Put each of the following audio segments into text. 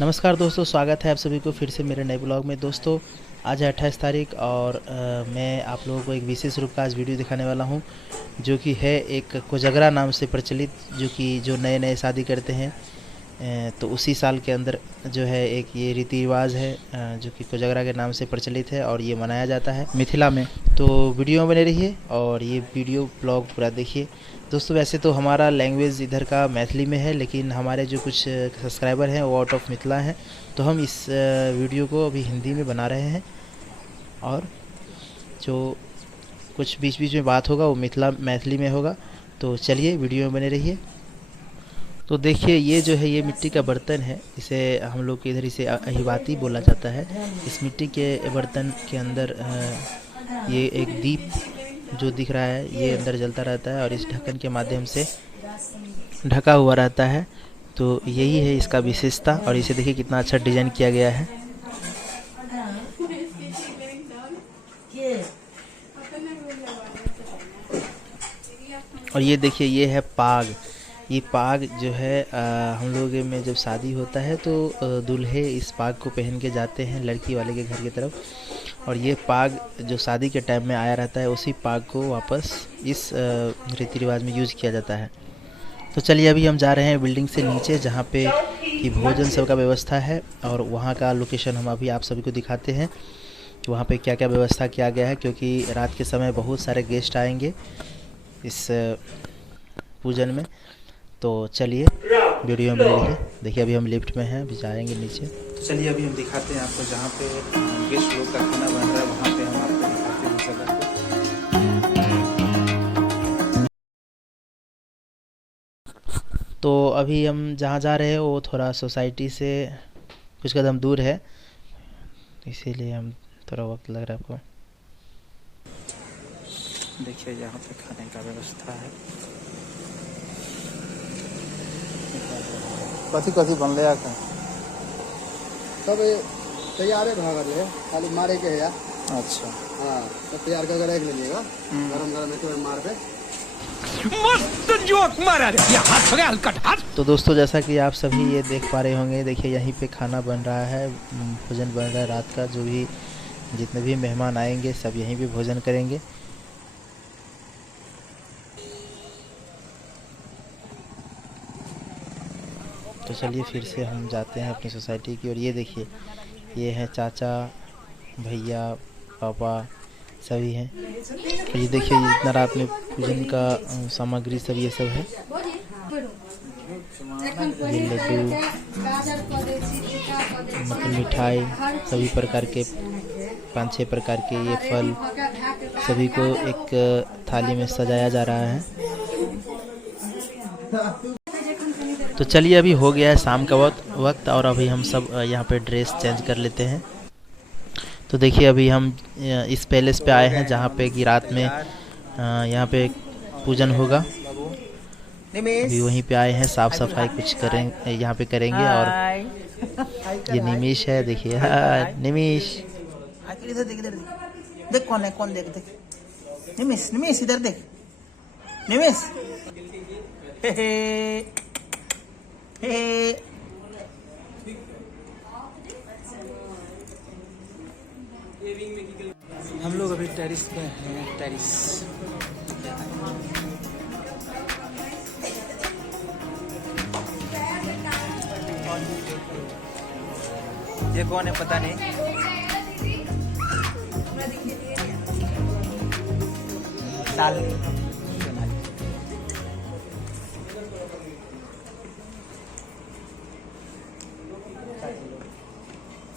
नमस्कार दोस्तों, स्वागत है आप सभी को फिर से मेरे नए ब्लॉग में। दोस्तों आज है 28 तारीख और मैं आप लोगों को एक विशेष रूप का आज वीडियो दिखाने वाला हूं, जो कि है एक कोजगरा नाम से प्रचलित, जो नए नए शादी करते हैं तो उसी साल के अंदर जो है एक ये रीति रिवाज है जो कि कोजगरा के नाम से प्रचलित है और ये मनाया जाता है मिथिला में। तो वीडियो में बने रहिए और ये वीडियो ब्लॉग पूरा देखिए। दोस्तों वैसे तो हमारा लैंग्वेज इधर का मैथिली में है, लेकिन हमारे जो कुछ सब्सक्राइबर हैं वो आउट ऑफ मिथिला हैं, तो हम इस वीडियो को अभी हिंदी में बना रहे हैं और जो कुछ बीच बीच में बात होगा वो मैथिली में होगा। तो चलिए वीडियो में बने रहिए। तो देखिए ये जो है ये मिट्टी का बर्तन है, इसे हम लोग के इधर इसे अहिबाती बोला जाता है। इस मिट्टी के बर्तन के अंदर ये एक दीप जो दिख रहा है ये अंदर जलता रहता है और इस ढक्कन के माध्यम से ढका हुआ रहता है। तो यही है इसका विशेषता और इसे देखिए कितना अच्छा डिजाइन किया गया है। और ये देखिए ये है पाग। ये पाग जो है हम लोग में जब शादी होता है तो दूल्हे इस पाग को पहन के जाते हैं लड़की वाले के घर की तरफ, और ये पाग जो शादी के टाइम में आया रहता है उसी पाग को वापस इस रीति रिवाज में यूज़ किया जाता है। तो चलिए अभी हम जा रहे हैं बिल्डिंग से नीचे, जहाँ पे कि भोजन सब का व्यवस्था है और वहाँ का लोकेशन हम अभी आप सभी को दिखाते हैं कि वहाँ पे क्या क्या व्यवस्था किया गया है, क्योंकि रात के समय बहुत सारे गेस्ट आएंगे इस पूजन में। तो चलिए वीडियो में रहिए। देखिए अभी हम लिफ्ट में हैं, अभी जाएंगे नीचे। तो चलिए अभी हम दिखाते हैं आपको जहाँ पे गेस्ट लोग का खाना बन रहा है, वहाँ पे हम आपको दिखाते हैं जगह को। तो अभी हम जहाँ जा रहे हैं वो थोड़ा सोसाइटी से कुछ कदम दूर है, इसीलिए हम थोड़ा वक्त लग रहा है आपको। देखिए यहाँ पे खाने का व्यवस्था है। कथी कथी बनले आका सब तैयार है भागल है, खाली मारे के है यार। अच्छा हाँ सब तैयार करके रख लीजिएगा, गरम गरम है तो मार पे मस्त जोक मारा रे, ये हाथ हो गया हलकट हाथ। तो दोस्तों जैसा कि आप सभी ये देख पा रहे होंगे, देखिए यहीं पे खाना बन रहा है, भोजन बन रहा है रात का। जो भी जितने भी मेहमान आएंगे सब यहीं पे भोजन करेंगे। तो चलिए फिर से हम जाते हैं अपनी सोसाइटी की ओर। ये देखिए ये है चाचा, भैया, पापा सभी हैं। और ये देखिए जितना रात में पूजन का सामग्री सब ये सब है, ये लड्डू मतलब मिठाई सभी प्रकार के 5-6 प्रकार के ये फल सभी को एक थाली में सजाया जा रहा है। तो चलिए अभी हो गया है शाम का वक्त और अभी हम सब यहाँ पे ड्रेस चेंज कर लेते हैं। तो देखिए अभी हम इस पैलेस पे आए हैं जहाँ पे कि रात में यहाँ पे पूजन होगा। अभी वहीं पे आए हैं, साफ सफाई कुछ करेंगे यहाँ पे करेंगे। और ये निमिष है, देखिए निमिष इधर देख, इधर देख, देख कौन है, कौन देख देख, निमिष निमिष इधर देख, निमिष हे हे। हम लोग अभी टेरिस पे हैं। टेरिस ये कौन है पता नहीं। साल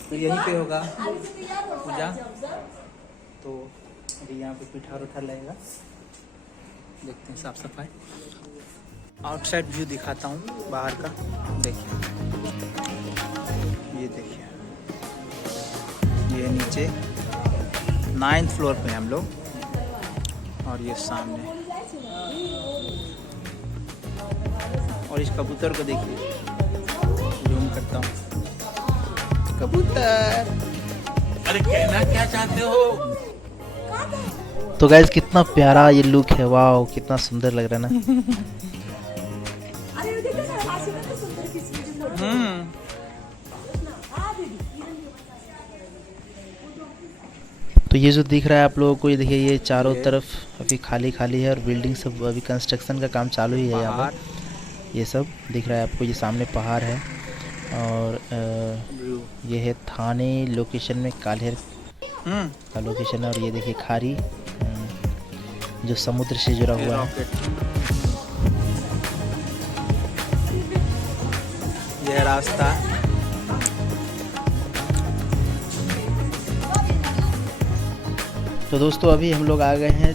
तो यहीं पे होगा पूजा। तो अभी यहाँ पे पिठार उठा लगेगा, देखते हैं साफ सफाई। आउटसाइड व्यू दिखाता हूँ बाहर का। देखिए ये देखिए ये नीचे 9th फ्लोर पे हम लोग, और ये सामने। और इस कबूतर को देखिए, जूम करता हूँ। कबूतर, अरे कहना क्या चाहते हो? तो गाइस कितना प्यारा ये लुक है, वाह कितना सुंदर लग रहा है ना। तो ये जो दिख रहा है आप लोगों को, ये देखिए, ये चारों तरफ अभी खाली खाली है और बिल्डिंग सब अभी कंस्ट्रक्शन का काम चालू ही है। यहाँ पर ये सब दिख रहा है आपको, ये सामने पहाड़ है और ये है थाने लोकेशन में काल्हेर का लोकेशन है। और ये देखिए खारी जो समुद्र से जुड़ा हुआ है। यह रास्ता तो दोस्तों अभी हम लोग आ गए हैं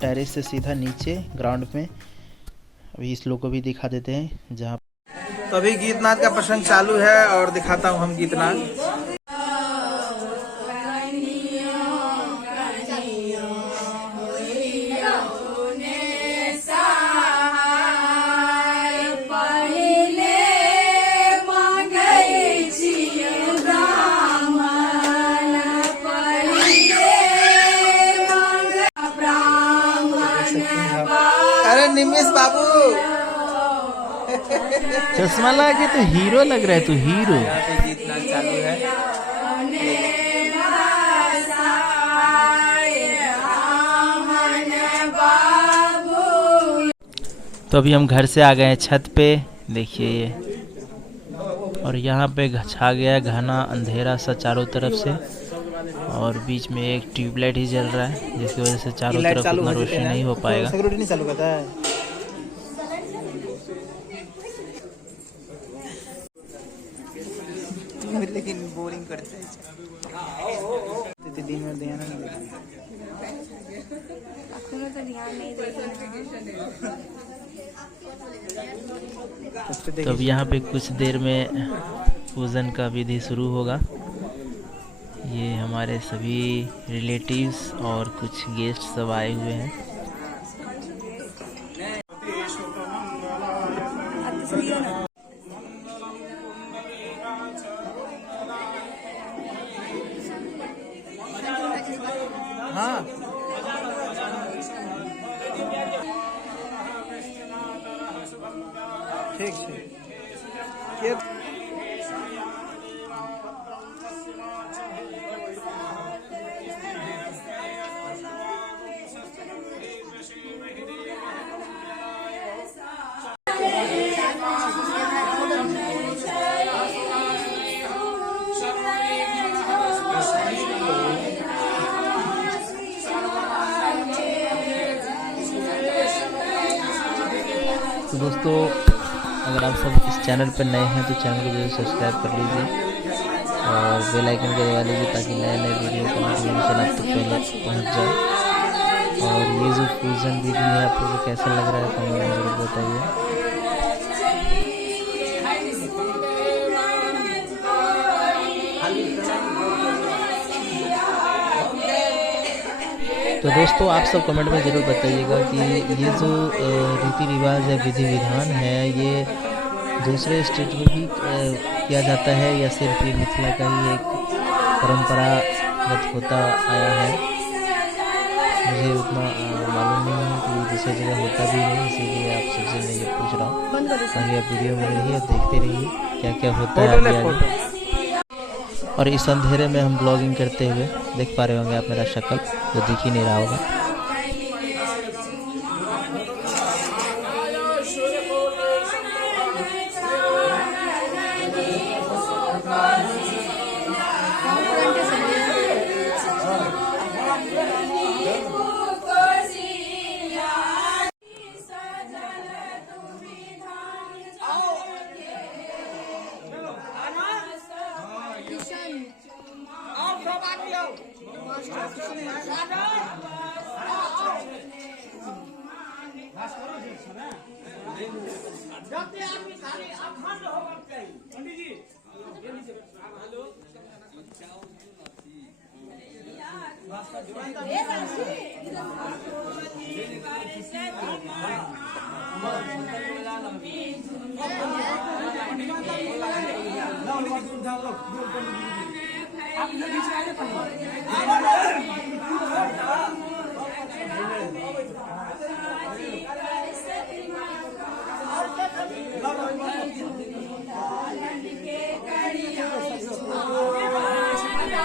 टेरेस से सीधा नीचे ग्राउंड में। अभी इस लोग को भी दिखा देते हैं जहाँ। तो अभी गीतनाद का प्रसंग चालू है और दिखाता हूँ हम गीतनाद। अरे निमिष बाबू, चश्मा लगा के तो हीरो लग रहा है, तू हीरो। यहाँ पे गीतनाद चालू है। तो अभी हम घर से आ गए हैं छत पे, देखिए ये। और यहाँ पे छा गया घना अंधेरा सा चारों तरफ से, और बीच में एक ट्यूबलाइट ही जल रहा है, जिसकी वजह से चारों तरफ उतना रोशनी नहीं हो पाएगा। सिक्योरिटी नहीं चालू करता है। लेकिन बोरिंग करते हैं दिन में ध्यान नहीं देते। तो अब यहाँ पे कुछ देर में पूजन का विधि शुरू होगा। ये हमारे सभी रिलेटिव्स और कुछ गेस्ट सब आए हुए हैं। हाँ ठीक है। तो दोस्तों अगर आप सब इस चैनल पर नए हैं तो चैनल को जरूर सब्सक्राइब कर लीजिए और बेल आइकन को दबा लीजिए ताकि नए नए वीडियो का नोटिफिकेशन आप तक पहले पहुंच जाए। और ये जो पूजन विधि है आप लोगों को कैसा लग रहा है कमेंट में जरूर बताइए। तो दोस्तों आप सब कमेंट में ज़रूर बताइएगा कि ये जो रीति रिवाज या विधि विधान है ये दूसरे स्टेट में भी किया जाता है या सिर्फ ये मिथिला का ही एक परंपरागत होता आया है। मुझे उतना मालूम नहीं है कि दूसरी जगह होता भी नहीं, इसीलिए आप सबसे मैं ये पूछ रहा हूँ। ताकि आप वीडियो में रहिए, देखते रहिए क्या क्या होता है आगे। और इस अंधेरे में हम ब्लॉगिंग करते हुए देख पा रहे होंगे आप मेरा शक्ल, तो दिख ही नहीं रहा होगा।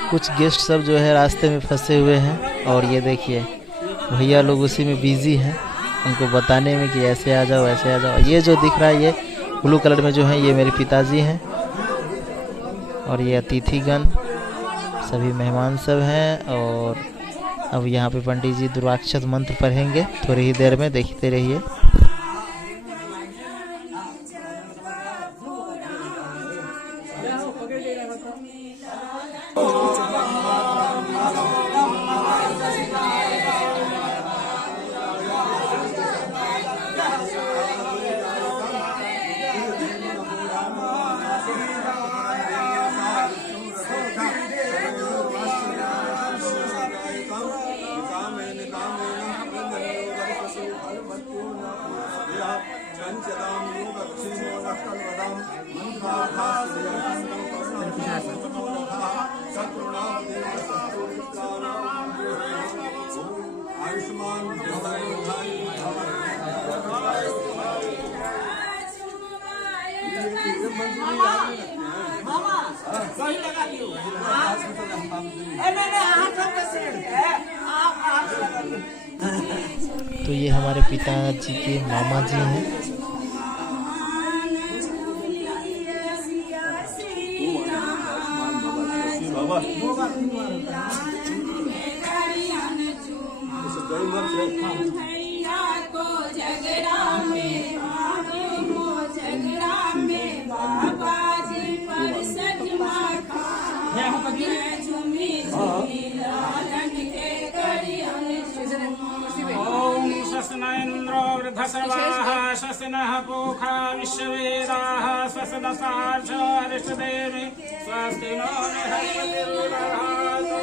कुछ गेस्ट सब जो है रास्ते में फंसे हुए हैं और ये देखिए भैया लोग उसी में बिजी हैं, उनको बताने में कि ऐसे आ जाओ ऐसे आ जाओ। ये जो दिख रहा है ये ब्लू कलर में जो है ये मेरे पिताजी हैं और ये अतिथिगण सभी मेहमान सब हैं। और अब यहाँ पे पंडित जी दुर्वाक्षत मंत्र पढ़ेंगे थोड़ी ही देर में, देखते रहिए। तो ये हमारे पिताजी के मामा जी हैं। स्वस्नेन्द्रो वृद्धसवाः स्वस्तिनः पूषा विश्ववेदाः स्वस्तिनसार्चरिष्टदेवि स्वस्ति नो बृहस्पतिर्दधातु।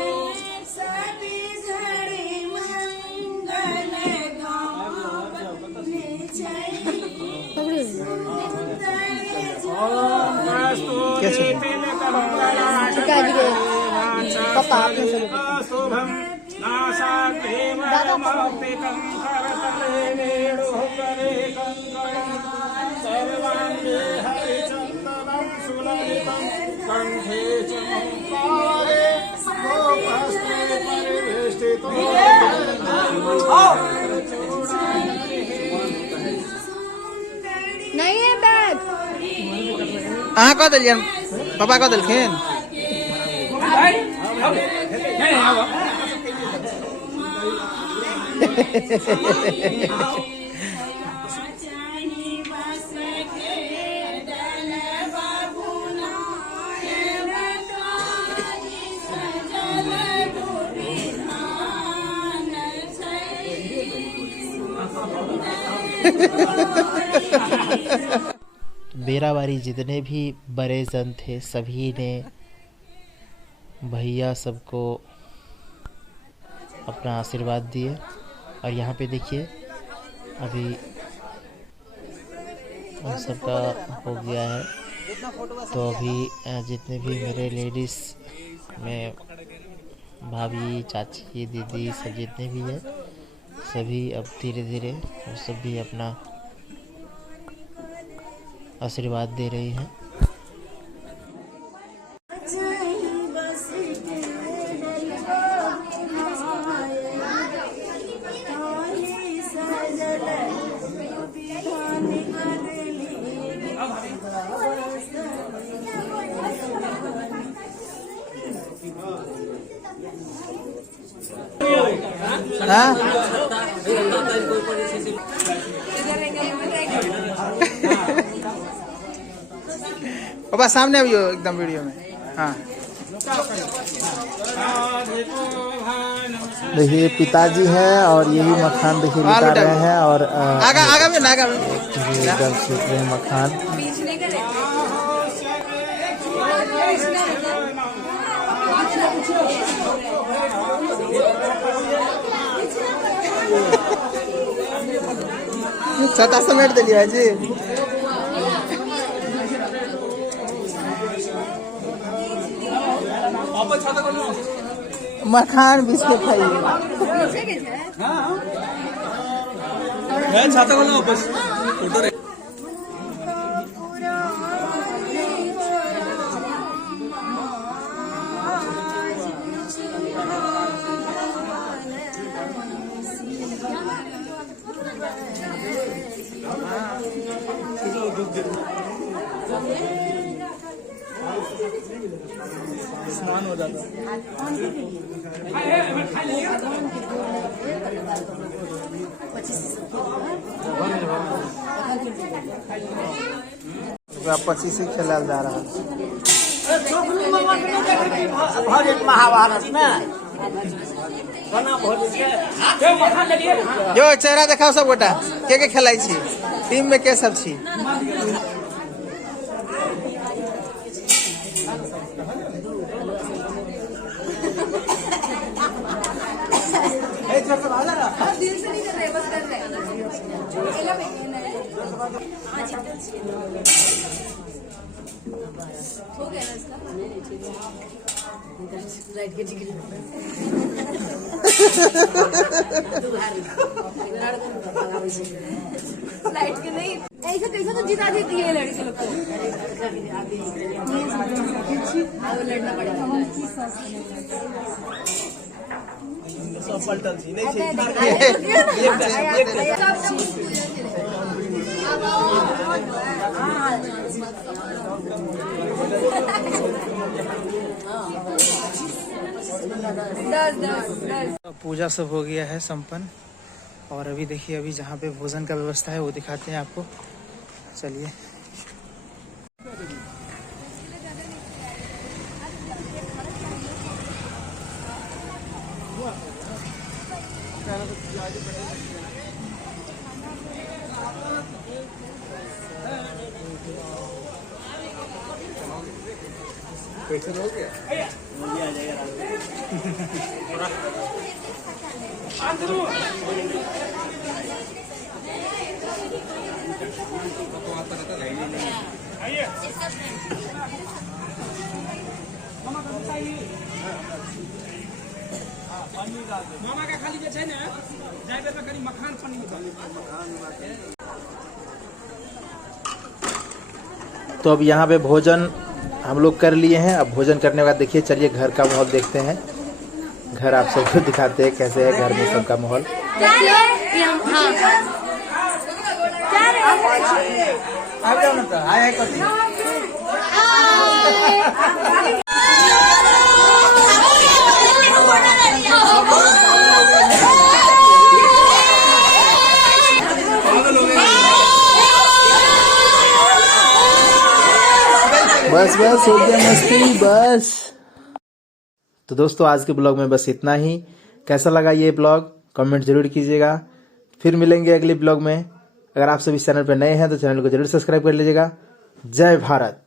नहीं है बैग कह दिलिए पापा कह दिलखिन बेराबारी जितने भी बड़े जन थे सभी ने भैया सबको अपना आशीर्वाद दिए। और यहाँ पे देखिए अभी उन सबका हो गया है। तो अभी जितने भी मेरे लेडीज़ में भाभी चाची दीदी सब जितने भी हैं सभी अब धीरे धीरे वो सब भी अपना आशीर्वाद दे रही हैं। पापा सामने अभी एकदम वीडियो में। हाँ देखिए पिताजी हैं और यही मखान देखिए लुटा रहे हैं। और आगा में नागा में एकदम सूख रहे हैं मखान। छता समेट दिलिया जी। मखान बिस्कुट खाइए। स्नान हो जाता। तो 25 ही खेला जा रहा है महाभारत में। जो चेहरा देखाओ सब गोटा के खेलाई छी टीम में के सब छी। दिल से नहीं कर रहे, बस कर रहे हो गया ना इसका लाइट के टिकट लाइट के नहीं ऐसा कैसा तो जिता देती है लड़के लोग को। लड़ना पड़ेगा। पलटन नहीं पूजा सब हो गया है संपन्न। और अभी देखिए अभी जहाँ पे भोजन का व्यवस्था है वो दिखाते हैं आपको। चलिए मामा का खाली जे छै ने जाबे पे कनी मखान पानी निकाल। तो अब यहाँ पे भोजन हम लोग कर लिए हैं। अब भोजन करने के बाद देखिए चलिए घर का माहौल देखते हैं। घर आप सबको दिखाते हैं कैसे है घर में सबका माहौल। बस बस हो गया मस्ती बस। तो दोस्तों आज के ब्लॉग में बस इतना ही। कैसा लगा ये ब्लॉग कमेंट जरूर कीजिएगा। फिर मिलेंगे अगले ब्लॉग में। अगर आप सभी चैनल पर नए हैं तो चैनल को जरूर सब्सक्राइब कर लीजिएगा। जय भारत।